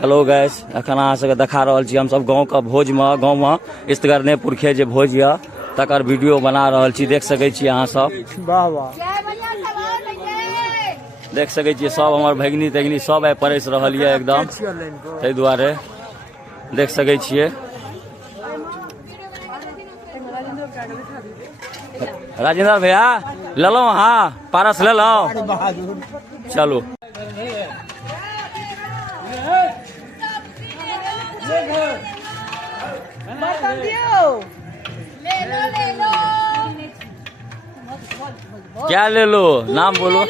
Hello guys, अखन अहाँ सबके देखा रहल छी हमसब गाँव के भोज में, गाँव में इस्तगरने पुरखे जे भोज यऽ तकर वीडियो बना रहल छी। देख सकै छी अहाँ सब, वाह वाह, देख सकै छी सब हमर भगिनी तगिनी सब आइ परस रहल यऽ एकदम, ताहि दुआरे देख सकै छियै। राजेंद्र भैया लेलो, हाँ पारस ले लो, चलो। क्या ले लो, नाम बोलो।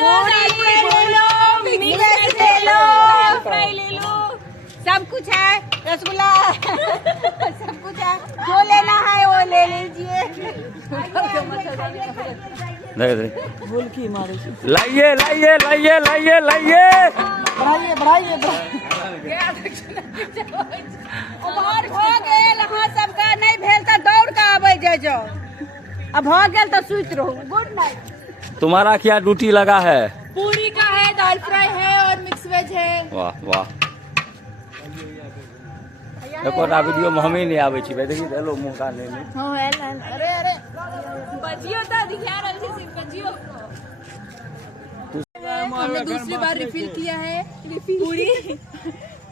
सब कुछ है, रसगुल्ला सब कुछ है, जो लेना है वो ले लीजिए। लाइए लाइए लाइए लाइए लाइए, बढ़ाइए बढ़ाइए। सबका नहीं भेल तो दौड़ के आबे जाओ, अब हो गया तो सुत रहो। Good night. तुम्हारा क्या ड्यूटी लगा है? पूरी का है, दाल फ्राई है और मिक्स वेज है। वाह वाह, एको वीडियो में हम ही नहीं आवे छी भाई, देखी हेलो मुंह का ले। हां अरे अरे बजियो तो दिखा रहल छी, सिर्फ बजियो। हमने दूसरी बार रिफिल किया है।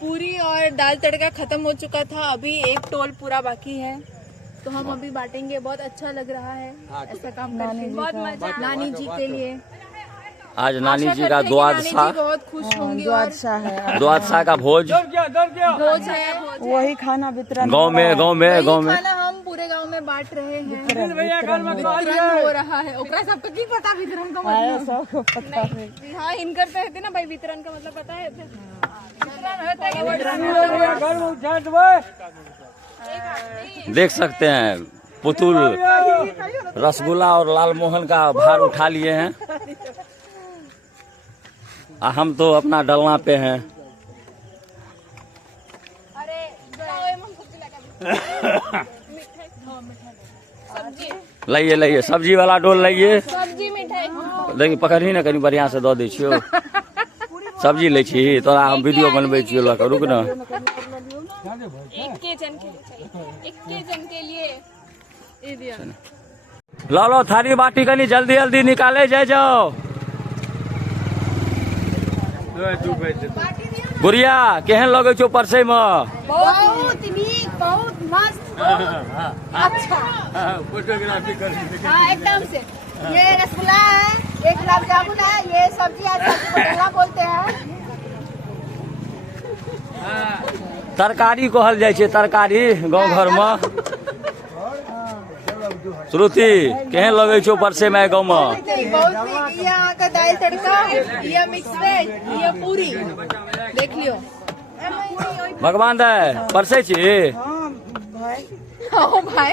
पूरी और दाल तड़का खत्म हो चुका था, अभी एक टोल पूरा बाकी है, तो हम अभी बांटेंगे। बहुत अच्छा लग रहा है ऐसा काम करके, बहुत मजा। नानी जी के लिए आज नानी जी का द्वादशा, बहुत खुश होंगी। द्वादशा का भोज है, वही खाना वितरण गांव में खाना हम पूरे गांव में बांट रहे हैं। वितरण हो रहा है, ओकरा सबको की पता वितरण का मतलब? सबको पता है। हाँ, इनकर तो है ना भाई, वितरण का मतलब पता है। देख सकते हैं पुतुल रसगुल्ला और लाल मोहन का भार उठा लिए हैं, हम तो अपना डलना पे हैं। लाइए लाइए, सब्जी वाला डोल लाइए। सब्जी मिठाई देखिए पकड़ी ना, कहीं बढ़िया से दो दे छियो। सब्जी ले छी तोरा, हम वीडियो बनबे छियो, रुक ना। एक के लिए लो थारी बाटी कनी जल्दी जल्दी निकाले जाओ। गुड़िया केहन लगे छो परसे में? बहुत नीक, बहुत मस्त, अच्छा। फोटोग्राफी कर एकदम से। ये रसगुल्ला है, एक गुलाब जामुन है, ये सब्जी बोलते हैं। तरकारी कहल जाय छै, तरकारी गाँव घर में। श्रुति केहन लगे छो परसे में गाँव में? बहुत। यहाँ का दाल तड़का, ये मिक्स वेज, ये पूरी, देख लियो। भगवान दाय परसे छी? हाँ भाई।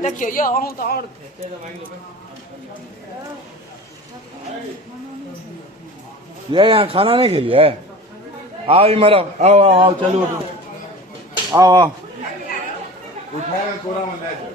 देखियो ये अहूँ तो और ये यहाँ खाना नहीं खेलिए? आओ इमर, आओ आओ आओ, चलो आओ आओ, उठाएगा कोरा में ले जाओ।